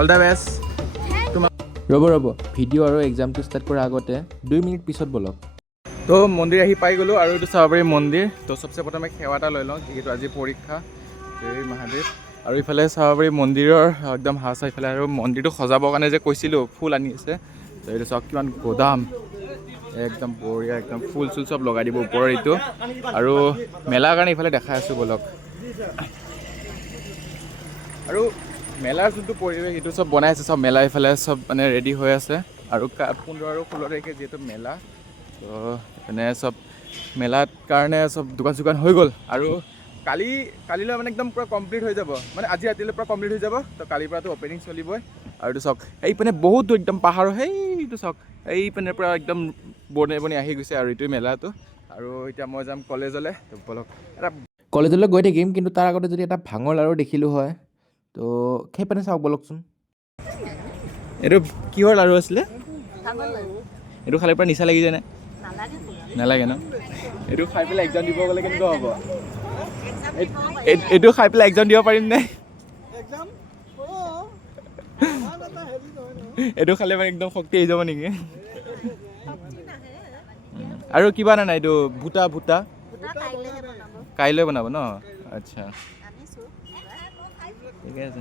All the best. ৰ'ব video' আৰু এক্সামটো start কৰাৰ আগতে 2 মিনিট পিছত বলক। তো মন্দিৰ আহি পাই গ'লোঁ আৰু এইটো চাব পাৰি মন্দিৰ। তো চবচে প্ৰথমে সেৱা এটা লৈ লওঁ যিহেতু আজি পৰীক্ষা। জয় মহাদেৱ। আৰু ইফালে চাব পাৰি মন্দিৰৰ একদম হাঁহ চাই ইফালে আৰু মন্দিৰটো সজাবৰ কাৰণে যে কৈছিলোঁ ফুল আনি আছে। তো এইটো চাওক কিমান গোদাম একদম বঢ়িয়া একদম ফুল চুল চব লগাই দিব ওপৰৰ এইটো। আৰু মেলাৰ কাৰণে ইফালে দেখাই আছোঁ বলক। আৰু মেলাৰ যোনটো পৰিৱেশ সেইটো চব বনাই আছে চব মেলা ইফালে চব মানে ৰেডি হৈ আছে। আৰু 15 আৰু 16 তাৰিখে যিহেতু মেলা তো মানে চব মেলাত কাৰণে চব দোকান চোকান হৈ গ'ল। আৰু কালিলৈ মানে একদম পূৰা কমপ্লিট হৈ যাব, মানে আজি ৰাতিলৈ পূৰা কমপ্লিট হৈ যাব। তো কালিৰ পৰাতো অপেনিং চলিবই। আৰু এইটো চাওক এইপিনে বহুত একদম পাহাৰৰ সেইটো চাওক এইপিনে পূৰা একদম বনি আহি গৈছে আৰু এইটোৱে মেলাটো। আৰু এতিয়া মই যাম কলেজলৈ। তো বলক এটা কলেজলৈ গৈ থাকিম, কিন্তু তাৰ আগতে যদি এটা ভাঙৰ লাৰু দেখিলোঁ হয় তো সেইপিনে চাওক বলকচোন। এইটো কিহৰ লাৰু আছিলে? এইটো খালে পৰা নিচা লাগি যায় নাই? নালাগে ন? এইটো খাই পেলাই এক্সাম দিব গ'লে কেনেকুৱা হ'ব? এইটো খাই পেলাই এক্সাম দিব পাৰিম নে? এইটো খালে মানে একদম শক্তি আহি যাব নেকি? আৰু কিবা নাই এইটো ভূটা কাইলৈ বনাব ন? আচ্ছা ঠিকে আছে।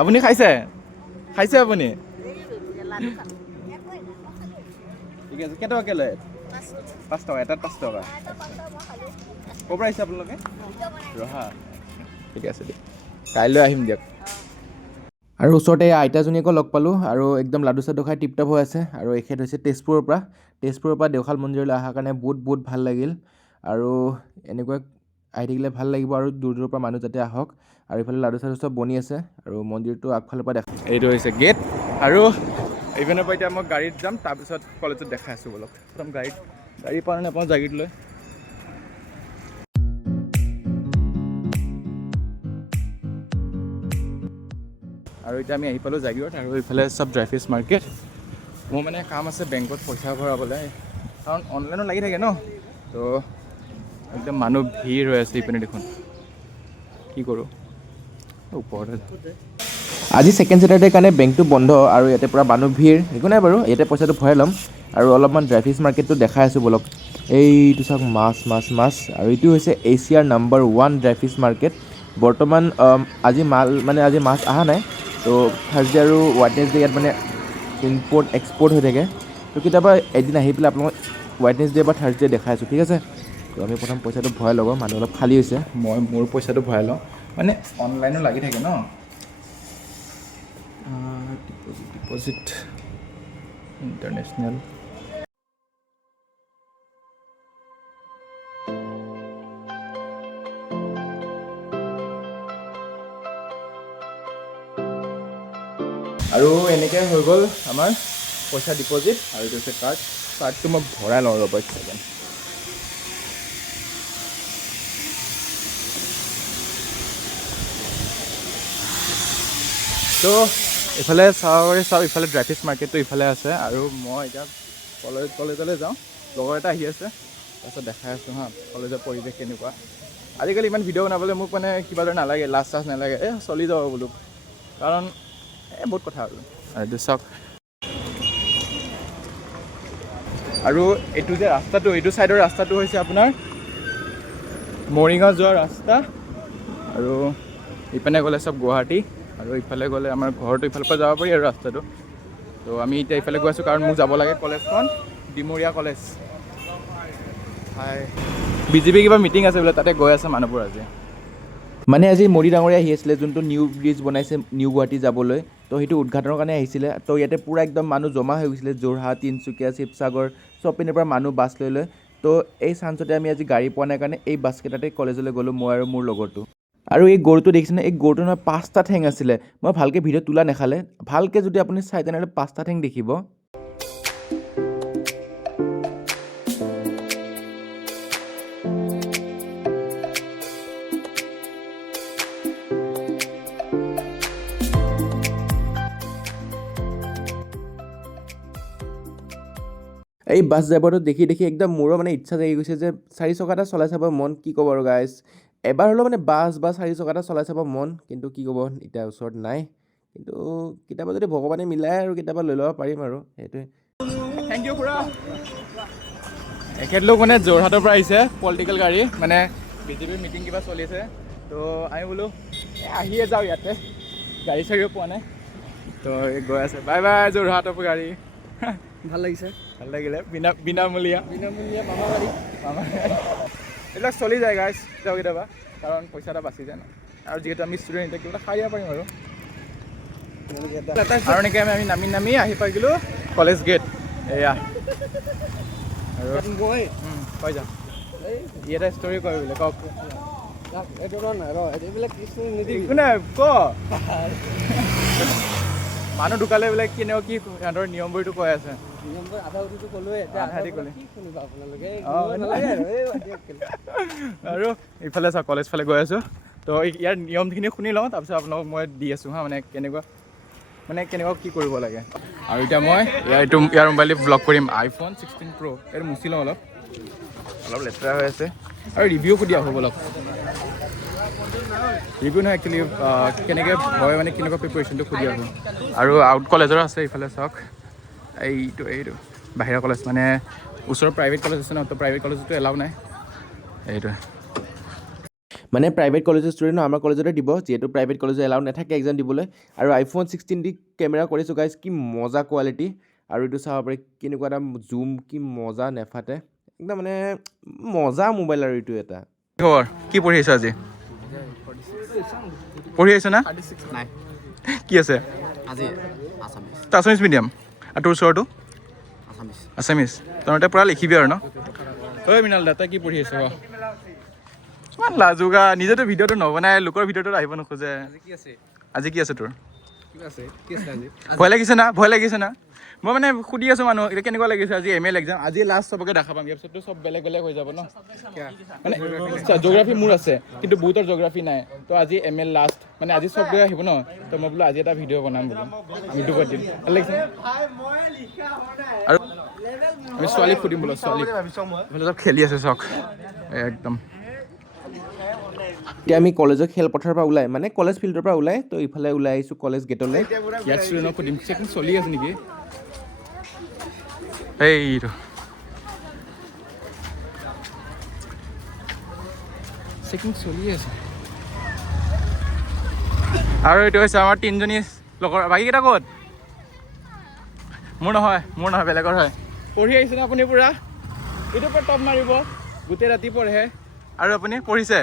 আপুনি খাইছে আপুনি? ঠিক আছে। কেইটকাকৈ লয়? 5 টকা এটাত 5 টকা। ক'ৰ পৰা আহিছে আপোনালোকে? ৰহা। ঠিক আছে দিয়ক, কাইলৈ আহিম দিয়ক। আৰু ওচৰতে আইতাজনীকো লগ পালোঁ আৰু একদম লাডু চাডু খাই টিপটপ হৈ আছে। আৰু এখেত হৈছে তেজপুৰৰ পৰা দেওশাল মন্দিৰলৈ অহাৰ কাৰণে বহুত ভাল লাগিল। আৰু এনেকুৱা আহি থাকিলে ভাল লাগিব আৰু দূৰৰ পৰা মানুহ যাতে আহক। আৰু এইফালে লাডু চাডু চব বনি আছে আৰু মন্দিৰটো আগফালৰ পৰা দেখা। এইটো হৈছে গেট। আৰু এইপিনৰ পৰা এতিয়া মই গাড়ীত যাম, তাৰপিছত কলেজত দেখাই আছোঁ বলক। একদম গাড়ী পাওঁ নে নাপাওঁ জাগীত লৈ। আৰু এতিয়া আমি আহি পালোঁ জাগীৰত। আৰু এইফালে চব ড্ৰাই ফ্ৰুটছ মাৰ্কেট। মোৰ মানে কাম আছে বেংকত পইচা ভৰাবলৈ, কাৰণ অনলাইনত লাগি থাকে ন। তো একদম মানুহ ভিৰ হৈ আছে এইপিনে দেখোন। কি কৰোঁ ওপৰতে। আজি ছেকেণ্ড ছেটাৰডে কাৰণে বেংকটো বন্ধ আৰু ইয়াতে পূৰা মানুহ ভিৰ। একো নাই বাৰু, ইয়াতে পইচাটো ভৰাই ল'ম। আৰু অলপমান ড্ৰাই ফ্ৰুটছ মাৰ্কেটটো দেখাই আছোঁ বলক। এইটো চাওক মাছ। আৰু এইটো হৈছে এছিয়াৰ নাম্বাৰ 1 ড্ৰাই ফ্ৰুটছ মাৰ্কেট। বৰ্তমান আজি মাছ অহা নাই। তো থাৰ্ছডে আৰু ৱেডনেছডে ইয়াত মানে ইম্পৰ্ট এক্সপৰ্ট হৈ থাকে। তো কেতিয়াবা এদিন আহি পেলাই আপোনালোকক ৱেডনেছডে বা থাৰ্ছডে দেখাই আছোঁ, ঠিক আছে। তো আমি প্ৰথম পইচাটো ভৰাই ল'ব, মানুহ অলপ খালী হৈছে। মই মোৰ পইচাটো ভৰাই লওঁ, মানে অনলাইনো লাগি থাকে ন। Deposit international. আৰু এনেকৈ হৈ গ'ল আমাৰ পইচা ডিপ'জিট। আৰু এইটো হৈছে কাৰ্ডটো মই ভৰাই লওঁ ৰ'ব এক ছেকেণ্ড। তো ইফালে চাওঁ ইফালে ড্ৰাই ফ্ৰুটছ মাৰ্কেটটো ইফালে আছে। আৰু মই এতিয়া কলেজলৈ যাওঁ, লগৰ এটা আহি আছে। তাৰপিছত দেখাই আছোঁ হা কলেজৰ পৰিৱেশ কেনেকুৱা। আজিকালি ইমান ভিডিঅ' বনাবলৈ মোক মানে কিবা দৰে নালাগে, লাজ নালাগে। চলি যাব বোলো, কাৰণ বহুত কথা আৰু এইটো চাওক। আৰু এইটো যে ৰাস্তাটো, এইটো ছাইডৰ ৰাস্তাটো হৈছে আপোনাৰ মৰিগাঁও যোৱা ৰাস্তা। আৰু ইপিনে গ'লে চব গুৱাহাটী, আৰু ইফালে গ'লে আমাৰ ঘৰটো ইফালৰ পৰা যাব পাৰি আৰু ৰাস্তাটো। তো আমি এতিয়া ইফালে গৈ আছোঁ কাৰণ মোক যাব লাগে কলেজখন, ডিমৰীয়া কলেজ। বিজেপি কিবা মিটিং আছে বোলে, তাতে গৈ আছে মানুহবোৰ আজি। মানে আজি মোদী ডাঙৰীয়া আহি আছিলে, যোনটো নিউ ব্ৰিজ বনাইছে নিউ গুৱাহাটী যাবলৈ। তো সেইটো উদঘাটনৰ কাৰণে আহিছিলে। তো ইয়াতে পূৰা একদম মানুহ জমা হৈ গৈছিলে, যোৰহাট, তিনিচুকীয়া, শিৱসাগৰ চব পিনৰ পৰা মানুহ বাছ লৈ। তো এই চান্সতে আমি আজি গাড়ী পোৱা নাই কাৰণে এই বাছকেইটাতে কলেজলৈ গ'লোঁ, মই আৰু মোৰ লগৰটো। আৰু এই গৰুটো দেখিছেনে? এই গৰুটো নহয় 5টা ঠেং আছিলে। মই ভালকৈ ভিডিঅ'ত তোলা নাখালে, ভালকৈ যদি আপুনি চাই তেনেহ'লে 5টা ঠেং দেখিব। এই বাছ ড্ৰাইভাৰটো দেখি একদম মোৰো মানে ইচ্ছা জাগি গৈছে যে 4 চকা এটা চলাই চাব মন। কি ক'ব আৰু গাইজ, এবাৰ হ'লেও মানে বাছ বা 4 চকা এটা চলাই চাব মন, কিন্তু কি ক'ব এতিয়া ওচৰত নাই। কিন্তু কেতিয়াবা যদি ভগৱানে মিলাই আৰু কেতিয়াবা লৈ ল'ব পাৰিম আৰু সেইটোৱে। থেংক ইউ খুৰা। এখেতলোক মানে যোৰহাটৰ পৰা আহিছে, পলিটিকেল গাড়ী, মানে বিজেপিৰ মিটিং কিবা চলি আছে। তো আমি বোলো আহিয়ে যাওঁ, ইয়াতে গাড়ী চাড়ীও পোৱা নাই, তো গৈ আছে। বাই বাই যোৰহাটৰ গাড়ী। ভাল লাগিছে, ভাল লাগিলে, বিনামূলীয়া মামা গাড়ী। এইবিলাক চলি যায় গাইজ কেতিয়াবা কেতিয়াবা, কাৰণ পইচা এটা বাচি যায় ন। আৰু যিহেতু আমি ষ্টুডেণ্ট, কিবা এটা খাই দিব পাৰিম আৰু এনেকৈ আমি নামি আহি পাই গ'লোঁ কলেজ গেট। এয়া আৰু মই কৈ যাম, ই এটা ষ্টৰি কয় বোলে, কওক। এইবিলাক একো নাই, ক। মানুহ ঢুকালে বোলে কেনেকুৱা কি সিহঁতৰ নিয়মবোৰতো কৈ আছে। আৰু ইফালে চাওক, কলেজ ফালে গৈ আছোঁ। তো ইয়াৰ নিয়মখিনি শুনি লওঁ, তাৰপিছত আপোনাক মই দি আছোঁ হা, মানে কেনেকুৱা কি কৰিব লাগে। আৰু এতিয়া মই ইয়াৰ মোবাইল ব্লগ কৰিম, iPhone 16 Pro। এইটো মুচি লওঁ, অলপ লেতেৰা হৈ আছে। আৰু ৰিভিউ সুধি আহোঁ বলক। ৰিভিউ নহয় একচুৱেলি, কেনেকৈ হয় মানে কেনেকুৱা প্ৰিপেৰেশ্যনটো সুধি আহোঁ। আৰু আউট কলেজৰ আছে ইফালে চাওক, এইটো বাহিৰা কলেজ, মানে ওচৰৰ প্ৰাইভেট কলেজ আছে ন, তো প্ৰাইভেট কলেজতো এলাউ নাই। এইটোৱে মানে প্ৰাইভেট কলেজৰ ষ্টুডেণ্ট আমাৰ কলেজতে দিব, যিহেতু প্ৰাইভেট কলেজত এলাউ নাথাকে এক্সাম দিবলৈ। আৰু iPhone 16 দি কেমেৰা কৰিছোঁ গাইজ, কি মজা কোৱালিটি। আৰু এইটো চাব পাৰি কেনেকুৱা এটা জুম, কি মজা, নেফাটে একদম, মানে মজা মোবাইল। আৰু এইটো এটা খবৰ, কি পঢ়ি আছা আজি? পঢ়ি আহিছ না? নাই, কি আছে? আজি আছামিজ। তই আছামিজ মিডিয়াম, আৰু তোৰ ওচৰতো আছামিজ। তহঁতে পূৰা লিখিবি আৰু ন। ঐ মৃণাল দা, তই কি পঢ়ি আছ? ইমান লাজুগা, নিজেতো ভিডিঅ'টো নবনাই, লোকৰ ভিডিঅ'টোত আহিব নোখোজে। আজি কি আছে তোৰ? ভয় লাগিছে না? মই মানে সুধি আছোঁ মানুহ, এতিয়া কেনেকুৱা লাগিছে আজি ML এক্সাম। আজি লাষ্ট চবকে দেখা পাম, ইয়াৰ পিছততো চব বেলেগ হৈ যাব ন। মানে জিঅ'গ্ৰাফী মোৰ আছে, কিন্তু বহুতৰ জিঅ'গ্ৰাফী নাই। তো আজি ML লাষ্ট, মানে আজি চব গৈ আহিব ন। তো মই বোলো আজি এটা ভিডিঅ' বনাম বোলো, ইউটিউবত দিম। ভাল লাগিছে। আৰু আমি ছোৱালীক সুধিম বোলো, ছোৱালীক চব খেলি আছে চাওক একদম। এতিয়া আমি কলেজৰ খেলপথাৰৰ পৰা ওলাই, মানে কলেজ ফিল্ডৰ পৰা ওলাই, তো ইফালে ওলাই আহিছোঁ কলেজ গেটলৈ। ইয়াত ষ্টুডেণ্টক সুধিম, চেকিং চলি আছে নেকি? এইটো চেকিং চলি আছে। আৰু এইটো হৈছে আমাৰ তিনিজনী লগৰ, বাকীকেইটা ক'ত? মোৰ নহয় বেলেগৰ হয়। পঢ়ি আহিছে ন আপুনি পূৰা? এইটোৰ পৰা টপ মাৰিব, গোটেই ৰাতি পঢ়ে। আৰু আপুনি পঢ়িছে?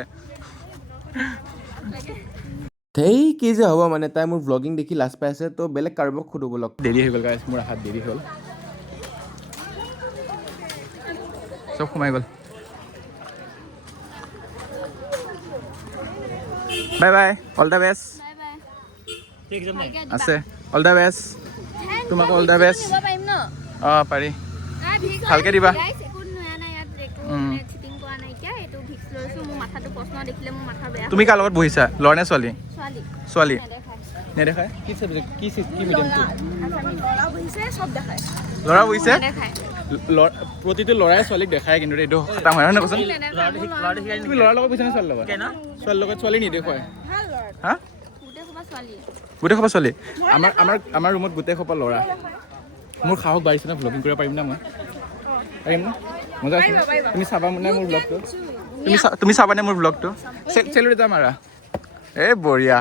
সেই কি যে হ'ব, মানে তাই মোৰ ভ্লগিং দেখি লাজ পাই আছে, তো বেলেগ কাৰোবাক সোধো বলক। দেৰি হৈ গ'ল গাইছ, মোৰ আহাত দেৰি হ'ল, চব সোমাই গ'ল। Bye bye, all the best. আছে অল দ্য বেষ্ট, তোমাক অল দ্য বেষ্ট। অঁ পাৰি, ভালকৈ দিবা। তুমি কাৰ লগত বহিছা, ল'ৰা নে ছোৱালী? ছোৱালী নেদেখায়। কি চাবজেক্ট, কি মিডিয়াম? ল'ৰা বহিছে, প্ৰতিটো ল'ৰাই ছোৱালীক দেখায়, কিন্তু এইটো খতম হয় নহয় কচোন। তুমি ল'ৰাৰ লগত বহিছা নে ছোৱালীৰ লগত? ছোৱালীৰ লগত ছোৱালী নেদেখুৱায়। হা, গোটেই সোপা ছোৱালী? আমাৰ ৰুমত গোটেই সোপা ল'ৰা। মোৰ সাহস বাঢ়িছে না, ভ্লগিং কৰিব পাৰিম না মই? পাৰিম না? মজা আছে। তুমি চাবা মানে মোৰ ব্লগটো? তুমি চাবানে মোৰ ব্লগটো? চেলুৰি যাম আৰু এই বঢ়িয়া।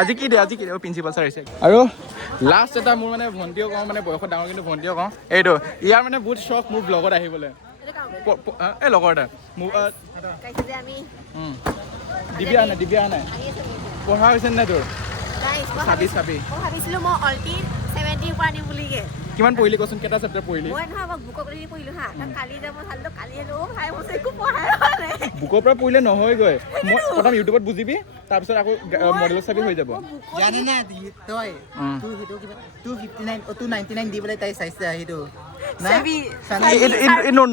আজি কি দে, প্ৰিন্সিপাল ছাৰ আহিছে। আৰু লাষ্ট এটা মোৰ মানে ভণ্টিও কওঁ, মানে বয়সত ডাঙৰ কিন্তু ভণ্টিও কওঁ, এইটো ইয়াৰ মানে বহুত চখ মোৰ ব্লগত আহিবলৈ। এই লগৰ এটা দিব্যা নাই পঢ়া হৈছে নাই তোৰ? চাবি কিমান পঢ়িলি কচোন, কেইটা চেপ্টাৰ পঢ়িলি? বুকৰ পৰা পঢ়িলে নহয়গৈ, মই প্ৰথম ইউটিউবত বুজিবি, তাৰপিছত আকৌ মডেলত চাবি হৈ যাব।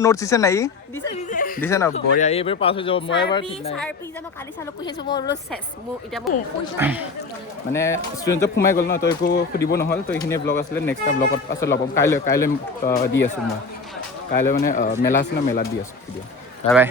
নোট দিছে নাই? দিছে ন, বঢ়িয়া। এইবাৰ পাছ হৈ যাব, মই এবাৰ ঠিক নাই। মানে ষ্টুডেণ্টক সোমাই গ'ল ন, তো একো সুধিব নহ'ল। তো এইখিনিয়ে ব্লগ আছিলে, নেক্সট এটা ব্লগত পাছত লগ পাম। কাইলৈ দি আছোঁ মই, কাইলৈ মানে মেলা আছে ন, মেলাত দি আছোঁ ভিডিঅ'। Bye bye.